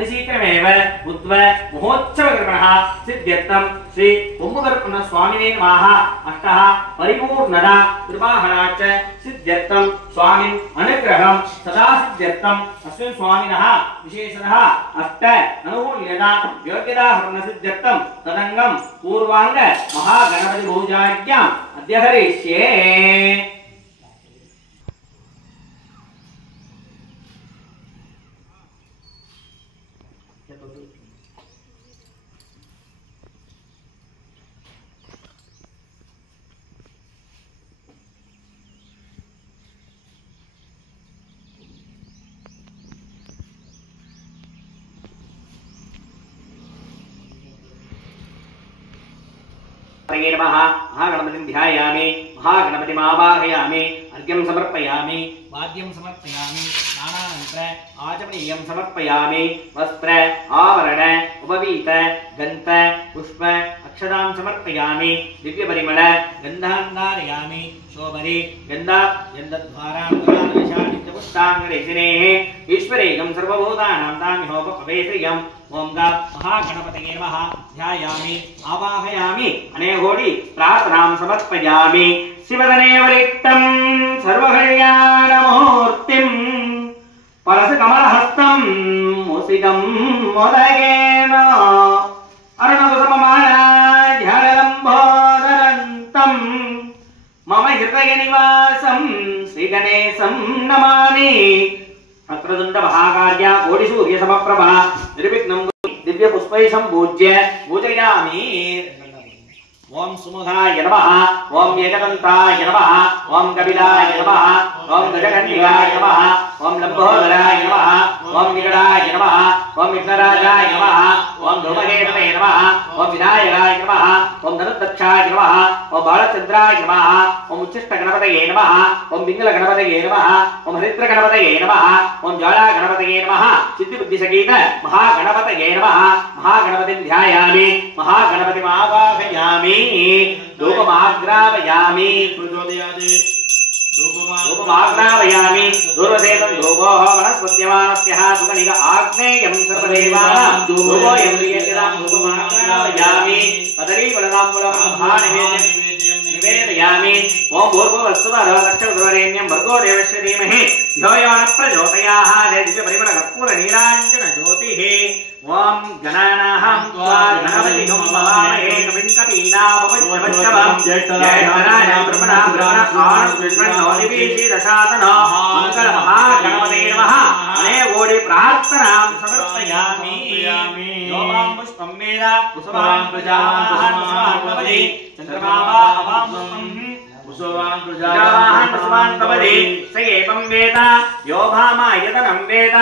अतिशीघ्रमेव उद्व महोत्सवकर्मणः सिद्ध्यर्थं श्री कुम्भकर्णः स्वामिने नमः अष्टः परिपूर्णदा कृपाहना च सिद्ध्यर्थं स्वामिन् अनुग्रहं सदा सिद्ध्यर्थं अस्मिन् स्वामिनः विशेषतः अष्ट अनुकूल्यता योग्यता हरण सिद्ध्यर्थं तदंगं पूर्वांग महागणपति पूजार्घ्यम् अद्य हरिष्ये। महागणपतिं ध्यायामि महागणपतिं आवाहयामि अर्घ्यं समर्पयामि वाद्यं समर्पयामि स्नानानंतर आचमनीयं समर्पयामि वस्त्र आवरण उपवीत गन्ध पुष्प अक्षतां समर्पयामि दिव्य परिमल गन्धान् धारयामि शोभरे गन्धद्वाराङ्गपुष्टाङ्गरेशिनेः ईश्वरेयं सर्वभूतानां तामिहोपवेत्रियम् ओम महागणपतये नमः ध्यायामि आवाहयामि अनेकोटि प्रार्थनां समर्पयामि शिवदने वरिष्ठं सर्वकल्याणमूर्तिं परशुकमलहस्तं मूषिकं मोदकेन अरुणकुसुममालाढ्यालम्बोदरन्तं मम हृदयनिवासं श्रीगणेशं नमामि। वक्रतुंड महाकार्य कोटिसूर्य समप्रभा निर्विघ्नं दिव्य पुष्पै संपूज्य पूजयामि। ओम सुमुखाय नमः ओम एकदन्ताय नमः ओम कपिलाय नमः ओम गजकन्निकाय नमः ओम लंबोदराय नमः ओम निगडाय नमः ओम विघ्नराजाय नमः ओम धूमकेतवे नमः ओम विनायकाय नमः ओम धनुर्दक्षाय नमः ओम बालचंद्राय नमः ओम उच्चिष्टगणपतये नमः ओम पिङ्गलगणपतये नमः ओम हरिद्रगणपतये नमः ओम ज्वालागणपतये नमः सिद्धिबुद्धिसहित महागणपतये नमः। महागणपतिं ध्यायामि महागणपतिं आवाहयामि धूपमाग्रावयामि धूपमाग्रावयामि दूरसेनं धूपोः वनस्पत्यमानस्यः सुगनिग आग्नेयं सर्वदेवानां धूपोऽयं प्रियतां धूपमाग्रावयामि कदलीफलताम्बूलं महानैवेद्यं निवेदयामि। ओम भूर्भुवस्सुवः दक्षिणध्रुवरेण्यं भर्गो देवस्य धीमहि धियो यो न प्रचोदयात् दिव्यपरिमलकर्पूरनीराञ्जनज्योतिः। ओम गणानाहं त्वा गणपतिं भवामहे कविं कवीनामुपमश्रवं जयगणानां ब्रह्मणा मंगलमहागणपते नमः। अनेकोटि प्रार्थनां समर्पयामि। योमां पुष्पं वेद कुसुमां प्रजावाहं भवति चन्द्रमावा अवां पुष्पं कुसुमां प्रजावाहं भवति स एवं वेद यो भामायतनं वेद